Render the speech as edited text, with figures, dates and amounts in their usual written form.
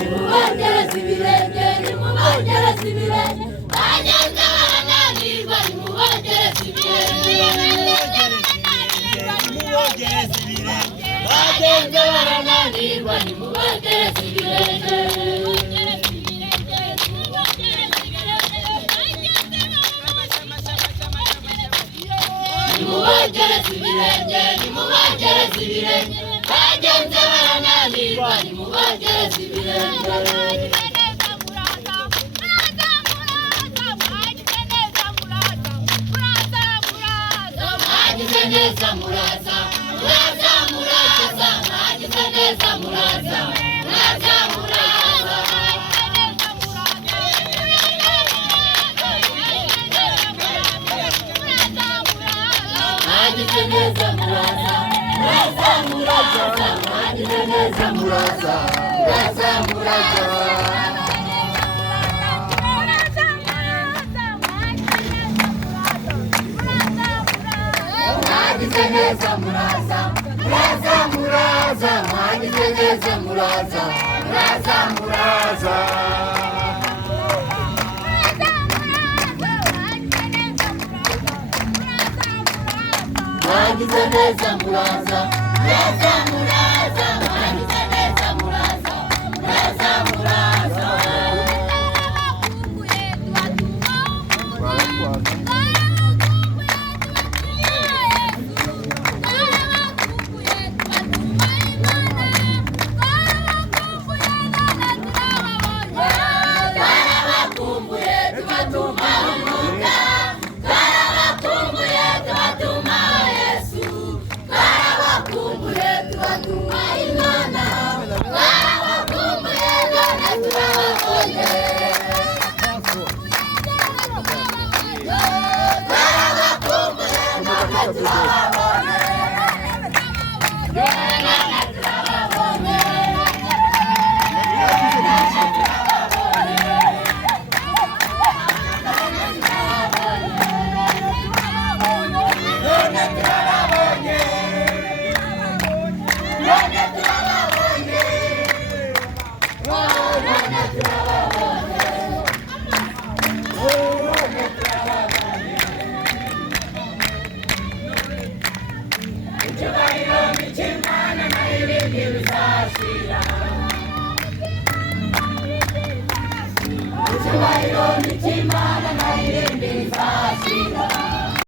nimubogereze ibirenge nimubogereze ibirenge bagenzi barananirwa nimubogereze ibirenge nimubogereze ibirenge bagenzi barananirwa nimubogereze ibirenge nimubogereze ibirenge nimubogereze ibirenge bagenzi barananirwa nimubogereze ibirenge mwagize neza muraza muraza muraza mwagize neza muraza muraza muraza mwagize neza muraza muraza muraza mwagize neza muraza muraza muraza mwagize neza muraza muraza muraza mwagize neza muraza muraza muraza mwagize neza muraza muraza muraza mwagize neza muraza muraza muraza Icyubahiro ni cy'Imana na irindi bizashira